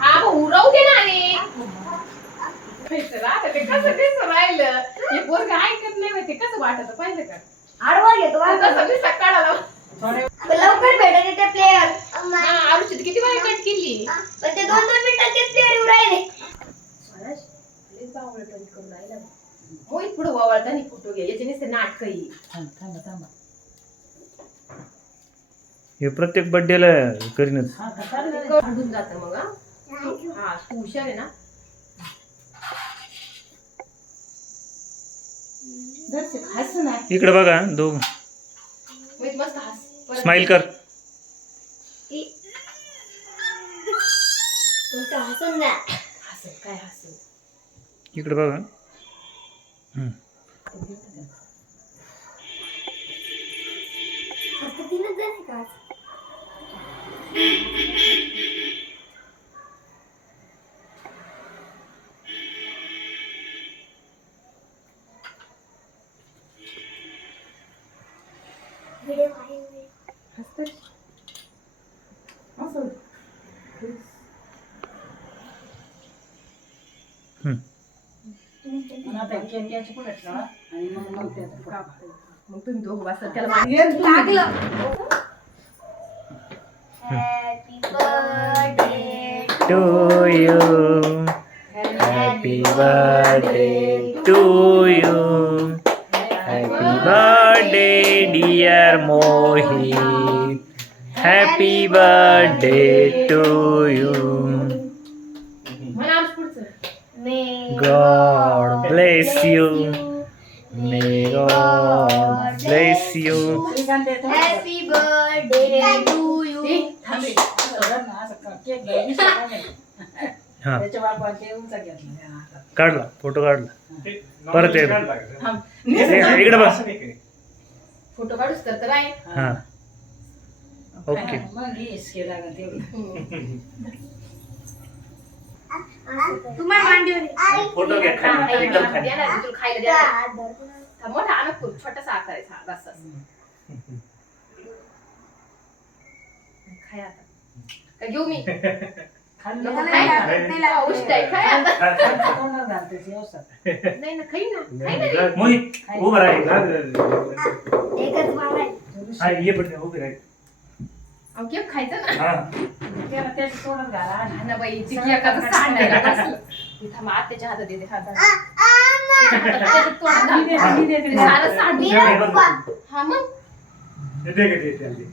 हा उरवू दे ना रे. ते कसं राहिलं हे पोरग ऐकत नाही माहिती कसं वाटत पाहिलं का आडवा घेतो सकाळला लवकर भेटत ते प्लेयर. आरुषित किती वेळ कट केली पण ते 2-2 मिनिटात ते प्लेयर येऊ राहिले. स्वराज प्लीज बावळ टच करून राहिला होय पुढे वावळताना फोटो घे याचे नुसते नाटक ही थांबा हे प्रत्येक बर्थडेला करीनच. काढून जात मग हा तू हुशार आहे ना. हसू ना. इकडे बघा दोघं मस्त हस स्माइल कर. तुमचं हसून ना. हसल काय हसल इकडे बघा. आता तिला जाणे का व्हिडिओ आहे हसतोय असं आता केक याची पुढे ठेवा आणि मग त्याचं काप. मग तुम्ही दोघं बसा त्याला लागलं. Happy birthday to you happy birthday to you happy birthday dear Mohit happy birthday to you. मला आज पुढचं God bless you. May God bless you. Happy birthday to you. थांबे केक घ्यायचा हा त्याच्या बापाचे उंचा घेतला. काढला फोटो काढला परत इकडे बस. फोटो काढूच तर आहे हा ओके. मग हेच केला ना तेवढं. तुम्हाला मांडीवर फोटो घ्या खाली एकदम खाली. खायला द्या मोठा आणत खूप छोटासा आकारायचा बस खाय आता काय घेऊ मी खाल्लं नको नाही खाय. ना. औषध आहे, खाय आता. तोंडात घालते ते व्यवस्थित. नाही ना खाई ना खाई ना रे. मोहित उभं राहील. एकच मागाय. हा ये पण उभे राहील. अहो, केक खायचं ना हा त्याला त्याच्या तोंडात घाला आणि हा ना बाई ती केकाचं सांडायला बसलं. इथं मग आत्याच्या हातात देते हातात त्याच्या तोंडात मी घाल. देते, मी देते. ते सारं सांडून हे बघ. हा मग हे दे का ते त्याला.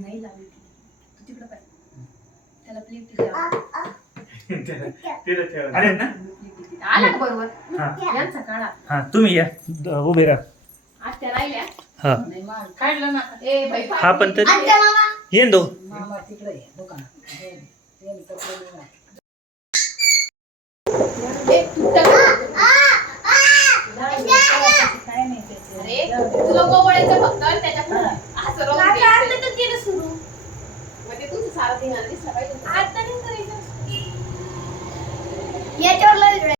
नाही लावली ती. तू तिकडं पाय त्याला प्लेट आले ना. आला का बरोबर हा यांचा काढा हा तुम्ही या उभे राहा. आत्या राहिल्या हा नाही मग काढलं ना. ए बाई हा पण तरी आत्या मामा. येईन दो. मामा तिकडे आहे दुकानात. ते कपडे नाही घाल. ए, तू टाक. काय नाही त्याचं. अरे तुला गोवळायचं फक्त त्याच्या